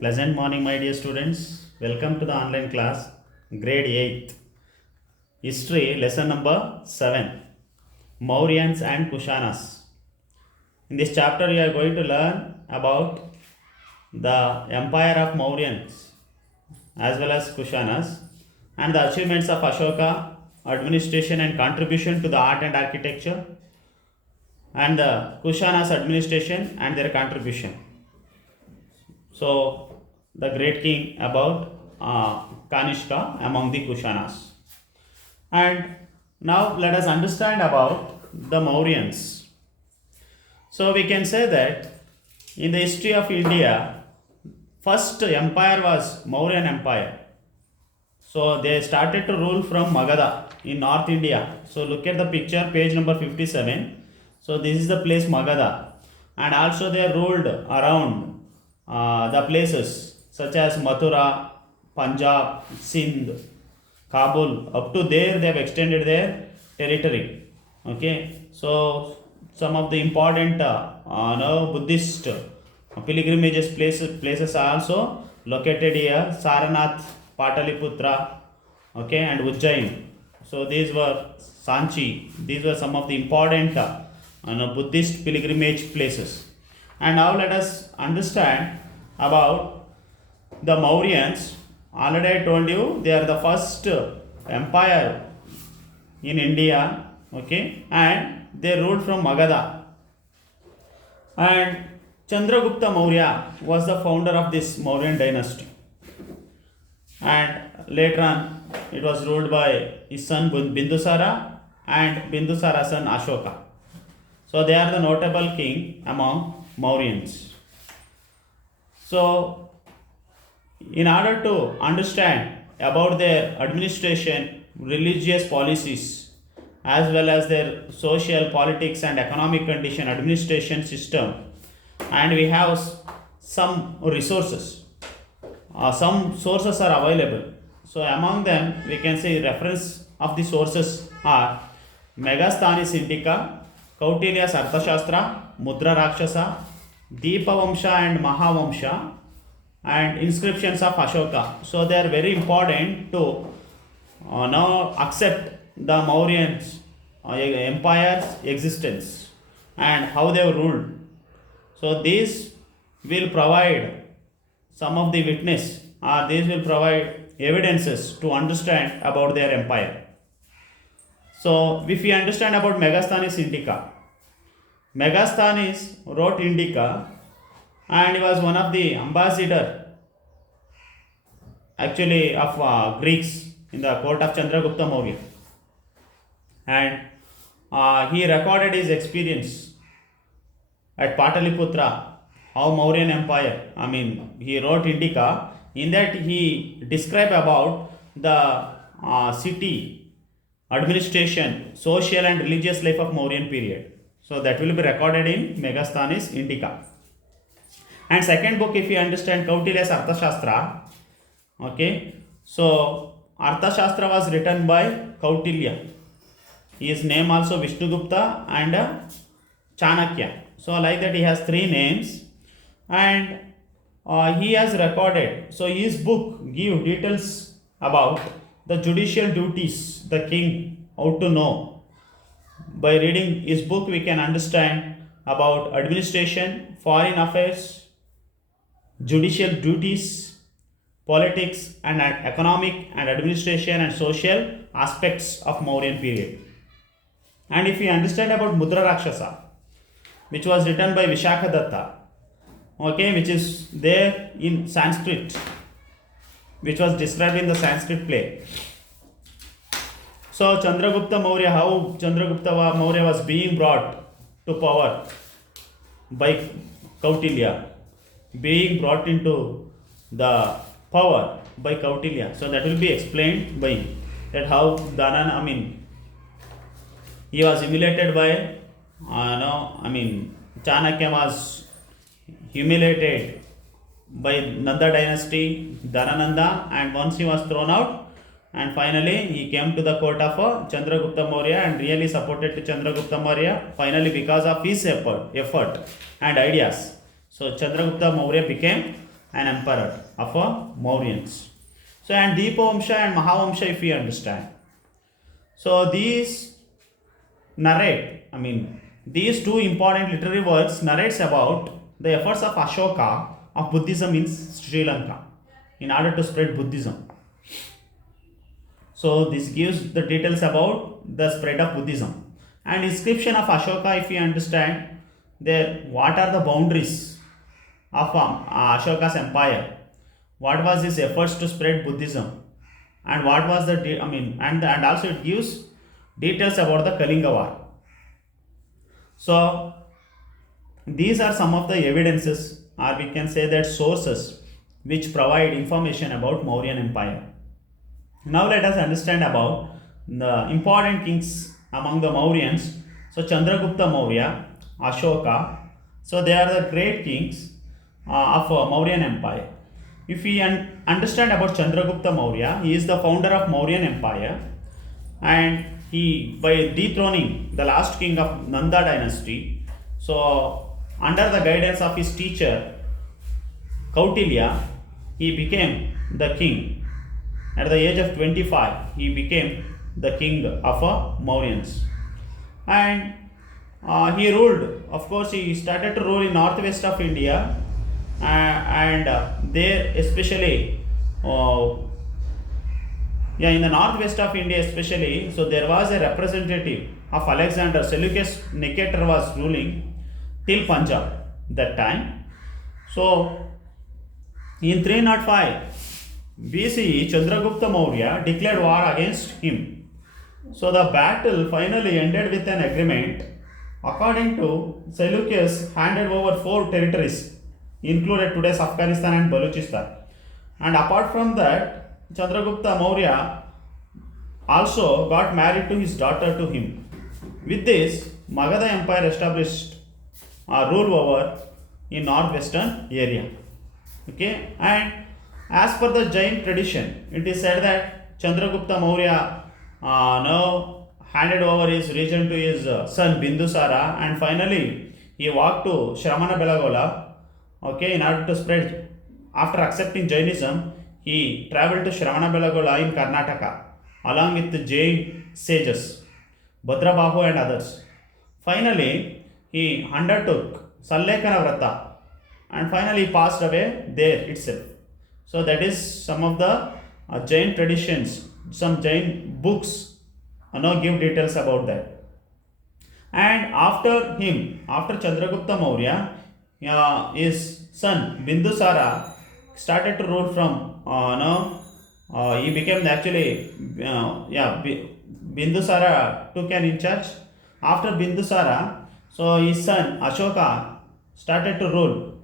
Pleasant morning, my dear students. Welcome to the online class, grade 8th. History, lesson number 7, Mauryans and Kushanas. In this chapter, we are going to learn about the empire of Mauryans as well as Kushanas and the achievements of Ashoka, administration and contribution to the art and architecture, and the Kushanas administration and their contribution. So, the great king about Kanishka among the Kushanas. And now let us understand about the Mauryans. So, we can say that in the history of India, first empire was Mauryan Empire. So, they started to rule from Magadha in North India. So, look at the picture, page number 57. So, this is the place Magadha. And also they ruled around the places such as Mathura, Punjab, Sindh, Kabul. Up to there, they have extended their territory. Okay, so some of the important Buddhist pilgrimages places are also located here. Saranath, Pataliputra, okay, and Ujjain. So these were Sanchi. These were some of the important Buddhist pilgrimage places. And now let us understand about the Mauryans. Already I told you they are the first empire in India, okay, and they ruled from Magadha. And Chandragupta Maurya was the founder of this Mauryan dynasty. And later on, it was ruled by his son Bindusara and Bindusara's son Ashoka. So they are the notable king among Mauryans. So, in order to understand about their administration, religious policies, as well as their social, politics, and economic condition, administration system, and we have some resources. Some sources are available. So, among them, we can say reference of the sources are Megasthani Indica, Kautilya's Arthashastra, Mudra Rakshasa, Deepavamsha and Mahavamsha, and inscriptions of Ashoka. So they are very important to now accept the Mauryans empire's existence and how they ruled. So these will provide some of the witness, or these will provide evidences to understand about their empire. So if we understand about Megasthani Indica, Megasthenes wrote Indica, and he was one of the ambassador actually of Greeks in the court of Chandragupta Maurya, and he recorded his experience at Pataliputra, how Mauryan Empire. He wrote Indica. In that he described about the city, administration, social and religious life of Mauryan period. So that will be recorded in Megasthenes Indica. And second book, if you understand Kautilya's Arthashastra, okay, so Arthashastra was written by Kautilya. His name also Vishnugupta and Chanakya. So like that he has three names, and he has recorded. So his book give details about the judicial duties the king ought to know. By reading his book, we can understand about administration, foreign affairs, judicial duties, politics, and economic and administration and social aspects of Mauryan period. And if we understand about Mudra Rakshasa, which was written by Vishakadatta, okay, which is there in Sanskrit, which was described in the Sanskrit play. So Chandragupta Maurya, how Chandragupta Maurya was being brought to power by Kautilya, being brought into the power by Kautilya. So that will be explained by that how he was humiliated by Chanakya was humiliated by Nanda dynasty, Dhanananda, and once he was thrown out, and finally he came to the court of Chandragupta Maurya and really supported to Chandragupta Maurya because of his effort and ideas. So Chandragupta Maurya became an emperor of Mauryans. So, and Deepavamsha and Mahavamsha, if we understand. So, these two important literary works narrates about the efforts of Ashoka of Buddhism in Sri Lanka in order to spread Buddhism. So this gives the details about the spread of Buddhism. And inscription of Ashoka, if you understand, there what are the boundaries of Ashoka's empire? What was his efforts to spread Buddhism? And what was and also it gives details about the Kalinga War. So these are some of the evidences, or we can say that sources, which provide information about Mauryan Empire. Now let us understand about the important kings among the Mauryans. So Chandragupta Maurya, Ashoka, so they are the great kings of Mauryan Empire. If we understand about Chandragupta Maurya, he is the founder of Mauryan Empire, and he, by dethroning the last king of Nanda dynasty, so under the guidance of his teacher Kautilya, he became the king. At the age of 25, he became the king of Mauryans. And he ruled, of course, he started to rule in northwest of India, and there especially, in the northwest of India especially, so there was a representative of Alexander, Seleucus Nicator was ruling till Punjab that time. So in 305 BCE, Chandragupta Maurya declared war against him. So the battle finally ended with an agreement. According to Seleucus, handed over 4 territories, included today's Afghanistan and Balochistan. And apart from that, Chandragupta Maurya also got married to his daughter to him. With this, Magadha Empire established a rule over in northwestern area. Okay, and as per the Jain tradition, it is said that Chandragupta Maurya now handed over his region to his son Bindusara, and finally he walked to Shramana Belagola, okay, in order to spread. After accepting Jainism, he traveled to Shramana Belagola in Karnataka along with the Jain sages, Bhadrabahu and others. Finally, he undertook Sallekana Vrata and finally passed away there itself. So that is some of the Jain traditions, some Jain books now give details about that. And after him, after Chandragupta Maurya, his son Bindusara started to rule from he became actually Bindusara took an in charge. After Bindusara, so his son Ashoka started to rule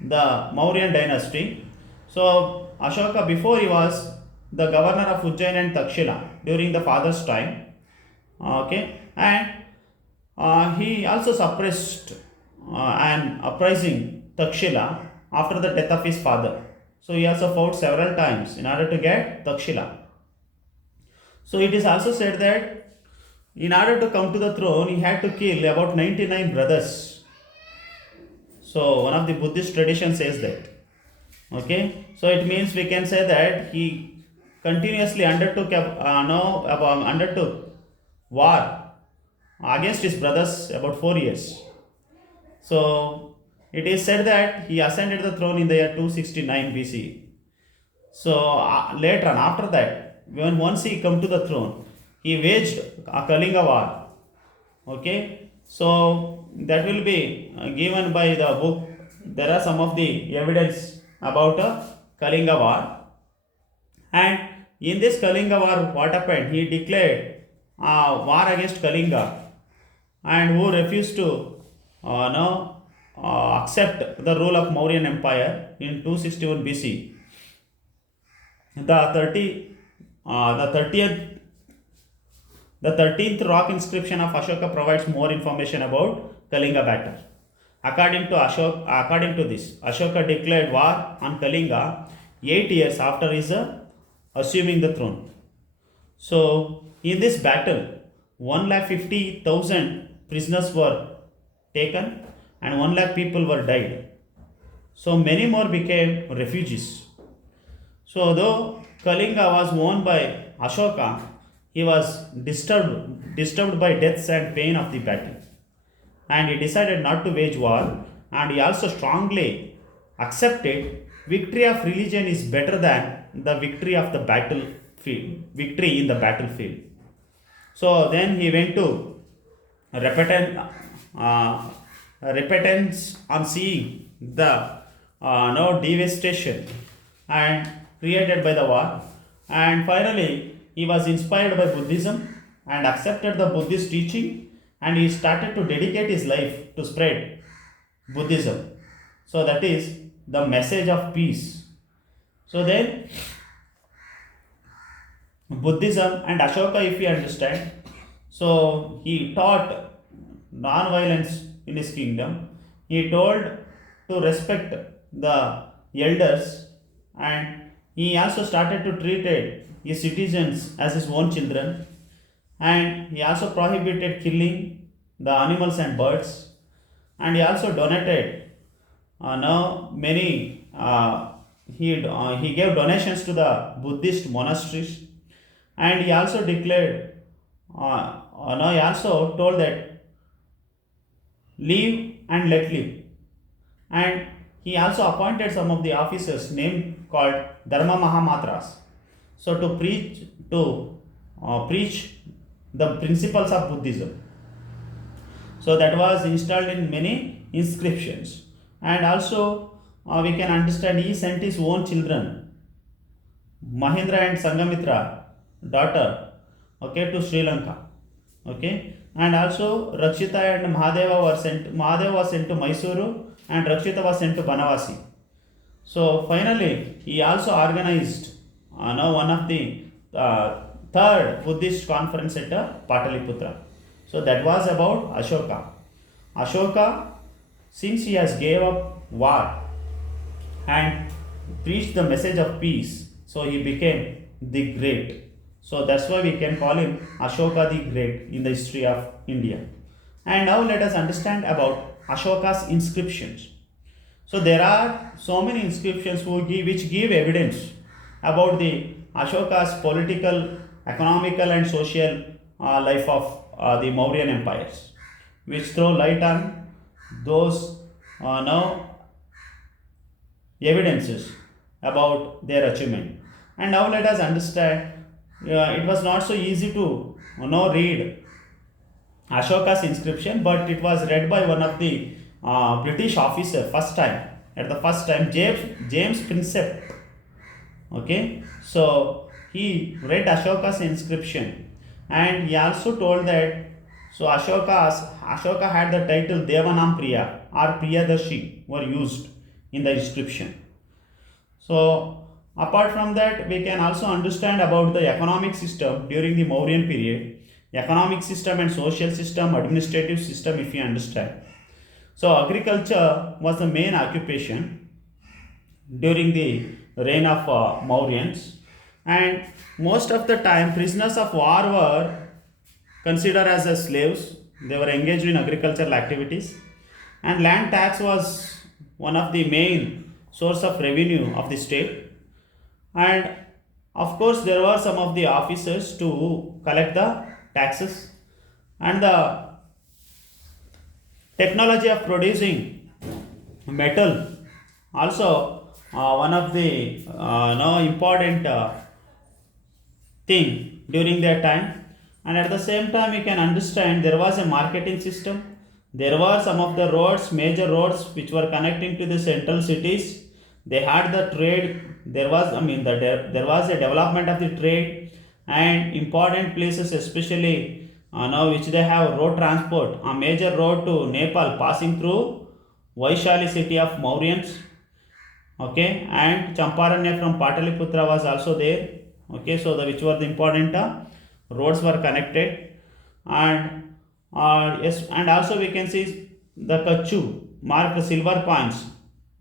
the Mauryan dynasty. So Ashoka, before, he was the governor of Ujjain and Takshila during the father's time. Okay, and he also suppressed an uprising Takshila after the death of his father. So he also fought several times in order to get Takshila. So it is also said that in order to come to the throne, he had to kill about 99 brothers. So one of the Buddhist traditions says that. Okay, so it means we can say that he continuously undertook war against his brothers about 4 years. So it is said that he ascended the throne in the year 269 BC. So later on, after that, when once he come to the throne, he waged a Kalinga war. Okay, so that will be given by the book. There are some of the evidence about a Kalinga war, and in this Kalinga war, what happened? He declared war against Kalinga, and who refused to accept the rule of Mauryan Empire in 261 BC. The 13th rock inscription of Ashoka provides more information about Kalinga battle. According to this, Ashoka declared war on Kalinga 8 years after his assuming the throne. So, in this battle, 150,000 prisoners were taken and 1 lakh people were died. So many more became refugees. So though Kalinga was won by Ashoka, he was disturbed by deaths and pain of the battle, and he decided not to wage war, and he also strongly accepted victory of religion is better than the victory in the battlefield. So then he went to repentance, uh, repentance on seeing the no devastation and created by the war, and finally he was inspired by Buddhism and accepted the Buddhist teaching, and he started to dedicate his life to spread Buddhism. So that is the message of peace. So then Buddhism and Ashoka, if you understand, so he taught non-violence in his kingdom. He told to respect the elders, and he also started to treat his citizens as his own children, and he also prohibited killing the animals and birds, and he also donated now many he gave donations to the Buddhist monasteries, and he also declared now he also told that live and let live, and he also appointed some of the officers named called Dharma Mahamatras, so to preach the principles of Buddhism. So that was installed in many inscriptions, and also we can understand he sent his own children, Mahendra and Sangamitra daughter, okay, to Sri Lanka, okay, and also Rakshita and Mahadeva were sent. Mahadeva was sent to Mysuru, and Rakshita was sent to Banavasi. So finally, he also organized now one of the third Buddhist conference at Pataliputra. So that was about Ashoka. Ashoka, since he has gave up war and preached the message of peace, so he became the great. So that's why we can call him Ashoka the Great in the history of India. And now let us understand about Ashoka's inscriptions. So there are so many inscriptions which give evidence about the Ashoka's political, economical, and social life of the Mauryan empires, which throw light on those now evidences about their achievement. And now let us understand. It was not so easy to read Ashoka's inscription, but it was read by one of the British officer at the first time, James Prinsep. Okay, so he read Ashoka's inscription, and he also told that so Ashoka had the title Devanam Priya or Priyadashi were used in the inscription. So apart from that, we can also understand about the economic system during the Mauryan period, economic system and social system, administrative system, if you understand. So agriculture was the main occupation during the reign of Mauryans, and most of the time prisoners of war were considered as slaves. They were engaged in agricultural activities, and land tax was one of the main source of revenue of the state. And of course there were some of the officers to collect the taxes, and the technology of producing metal also one of the no important thing during that time. And at the same time we can understand there was a marketing system. There were some of the roads, major roads, which were connecting to the central cities. They had the trade. There was there was a development of the trade, and important places, especially now which they have road transport, a major road to Nepal passing through Vaishali city of Mauryans, okay, and Champaranya from Pataliputra was also there, okay, so the which were the important roads were connected. And yes, and also we can see the Kachu marked silver coins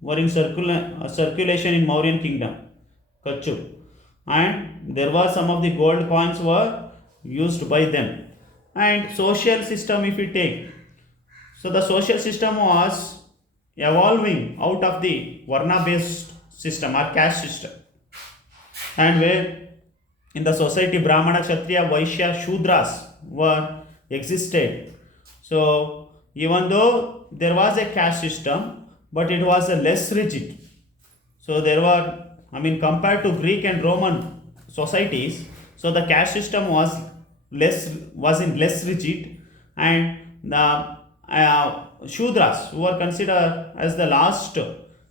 were in circulation in Mauryan kingdom, Kachu, and there was some of the gold coins were used by them. And social system, if we take, so the social system was evolving out of the Varna based system or caste system, and where in the society Brahmana, Kshatriya, Vaishya, Shudras were existed. So even though there was a caste system, but it was a less rigid. So there were, I mean, compared to Greek and Roman societies, so the caste system was in less rigid, and the Shudras, who were considered as the last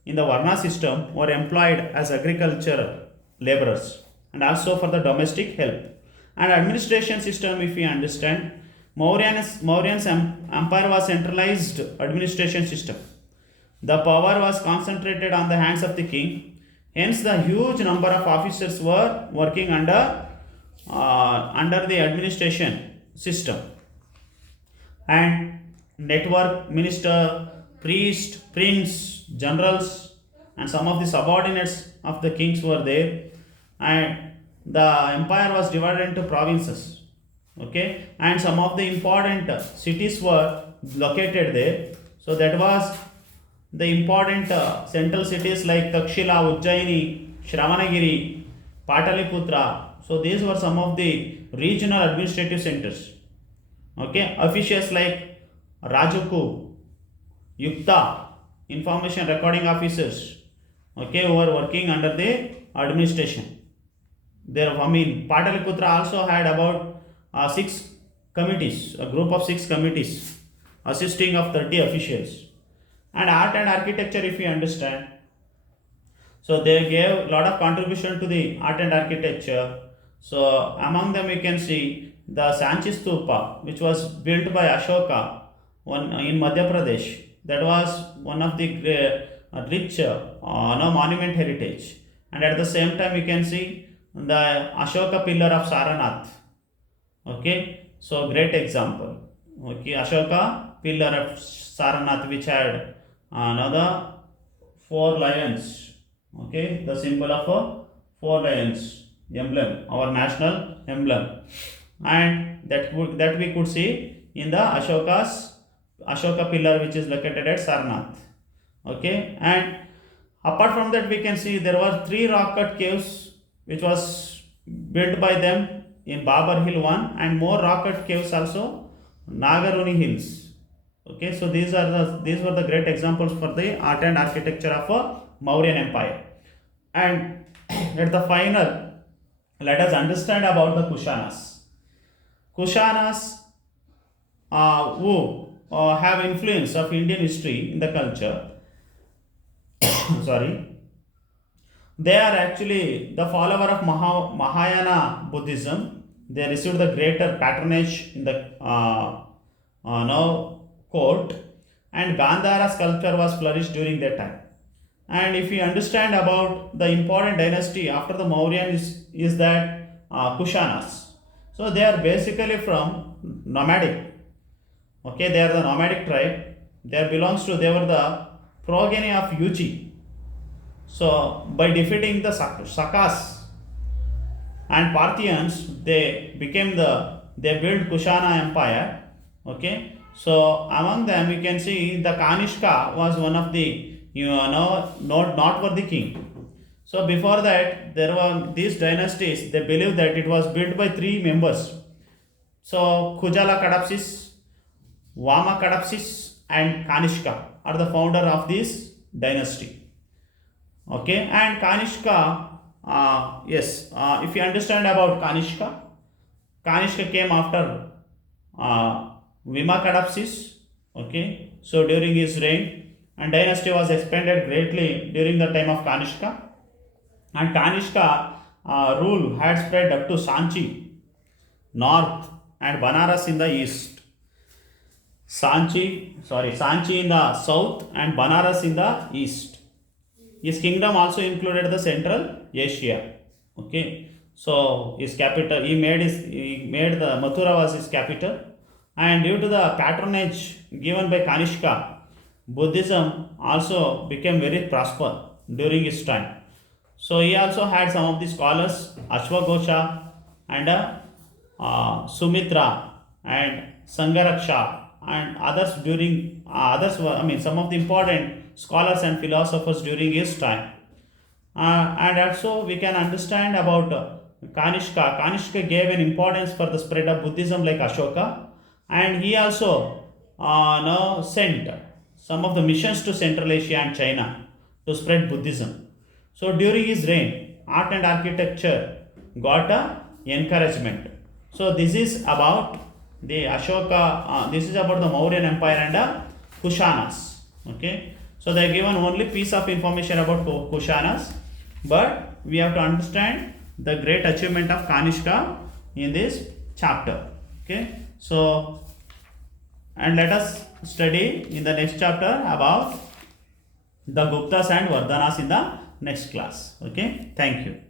in the Varna system, were employed as agricultural laborers and also for the domestic help. And administration system, if we understand, Mauryans empire was centralized administration system. The power was concentrated on the hands of the king. Hence, the huge number of officers were working under the administration system. And network, minister, priest, prince, generals, and some of the subordinates of the kings were there. And the empire was divided into provinces. Okay, and some of the important cities were located there. So that was the important central cities like Takshila, Ujjaini, Shravanagiri, Pataliputra. So these were some of the regional administrative centers. Okay, officials like Rajuku, Yukta, information recording officers, okay, who were working under the administration. There, I mean, Pataliputra also had about six committees, a group of six committees assisting of 30 officials. And art and architecture, if you understand, so they gave a lot of contribution to the art and architecture. So among them we can see the Sanchi Stupa, which was built by Ashoka in Madhya Pradesh. That was one of the rich monument heritage. And at the same time we can see the Ashoka pillar of Saranath. Okay, so great example. Okay, Ashoka pillar of Saranath, which had another four lions. Okay, the symbol of four lions emblem, our national emblem, and that we could see in the Ashoka pillar, which is located at Sarnath. Okay, and apart from that, we can see there were three rock cut caves which was built by them in Babar Hill 1, and more rock cut caves also Nagaruni Hills. Okay, so these were the great examples for the art and architecture of a Mauryan Empire. And at the final, let us understand about the Kushanas. Kushanas who have influence of Indian history in the culture. Sorry, they are actually the follower of Mahayana Buddhism. They received the greater patronage in the court, and Gandhara sculpture was flourished during that time. And if we understand about the important dynasty after the Mauryan is that Kushanas. So they are basically from nomadic. Okay, they are the nomadic tribe. They were the progeny of Yuji. So by defeating the Sakas and Parthians, they built Kushana Empire. Okay, so among them we can see the Kanishka was one of the noteworthy king. So before that, there were these dynasties. They believe that it was built by three members. So Kujala Kadapsis, Vama Kadapsis, and Kanishka are the founder of this dynasty. Okay, and Kanishka, if you understand about Kanishka came after Vima Kadapsis. Okay, so during his reign, and dynasty was expanded greatly during the time of Kanishka. And Kanishka rule had spread up to Sanchi, north, and Banaras in the east. Sanchi in the south and Banaras in the east. His kingdom also included the Central Asia. Okay, so his capital, he made the Mathura was his capital, and due to the patronage given by Kanishka, Buddhism also became very prosperous during his time. So he also had some of the scholars, Ashwagosha and Sumitra and Sangaraksha and others some of the important scholars and philosophers during his time. And also we can understand about Kanishka. Kanishka gave an importance for the spread of Buddhism like Ashoka, and he also now sent some of the missions to Central Asia and China to spread Buddhism. So during his reign, art and architecture got a encouragement. So this is about the Ashoka. This is about the Mauryan Empire and Kushanas. Okay. So they are given only piece of information about Kushanas, but we have to understand the great achievement of Kanishka in this chapter. Okay. So and let us study in the next chapter about the Guptas and Vardhanas in the next class. Okay. Thank you.